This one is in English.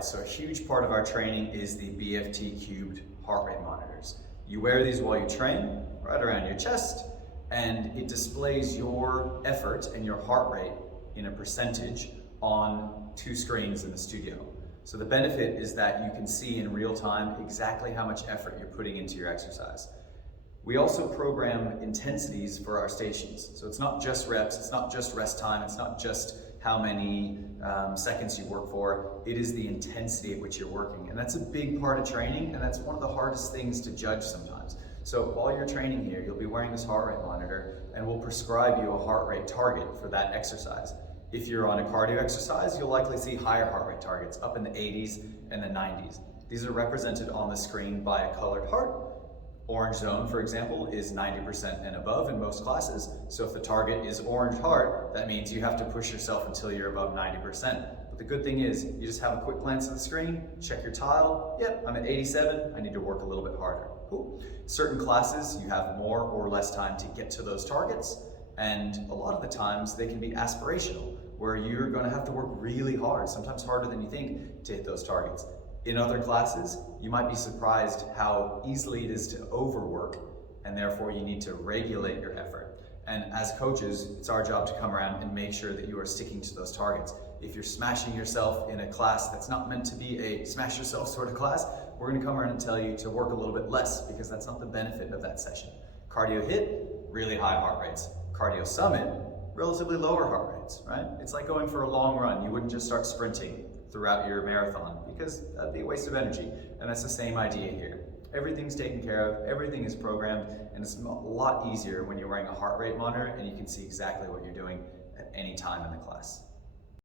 right, so a huge part of our training is the BFT³ heart rate monitors. You wear these while you train, right around your chest, and it displays your effort and your heart rate in a percentage on 2 screens in the studio. So the benefit is that you can see in real time exactly how much effort you're putting into your exercise. We also program intensities for our stations. So it's not just reps, it's not just rest time, it's not just how many seconds you work for, it is the intensity at which you're working. And that's a big part of training, and that's one of the hardest things to judge sometimes. So while you're training here, you'll be wearing this heart rate monitor, and we'll prescribe you a heart rate target for that exercise. If you're on a cardio exercise, you'll likely see higher heart rate targets, up in the 80s and the 90s. These are represented on the screen by a colored heart. Orange zone, for example, is 90% and above in most classes. So if the target is orange heart, that means you have to push yourself until you're above 90%. But the good thing is, you just have a quick glance at the screen, check your tile. Yep, I'm at 87, I need to work a little bit harder. Cool. Certain classes, you have more or less time to get to those targets. And a lot of the times they can be aspirational, where you're gonna have to work really hard, sometimes harder than you think, to hit those targets. In other classes, you might be surprised how easily it is to overwork, and therefore you need to regulate your effort. And as coaches, it's our job to come around and make sure that you are sticking to those targets. If you're smashing yourself in a class that's not meant to be a smash yourself sort of class, we're gonna come around and tell you to work a little bit less, because that's not the benefit of that session. Cardio hit, really high heart rates. Cardio summit, relatively lower heart rates, right? It's like going for a long run. You wouldn't just start sprinting throughout your marathon, because that'd be a waste of energy. And that's the same idea here. Everything's taken care of, everything is programmed, and it's a lot easier when you're wearing a heart rate monitor and you can see exactly what you're doing at any time in the class.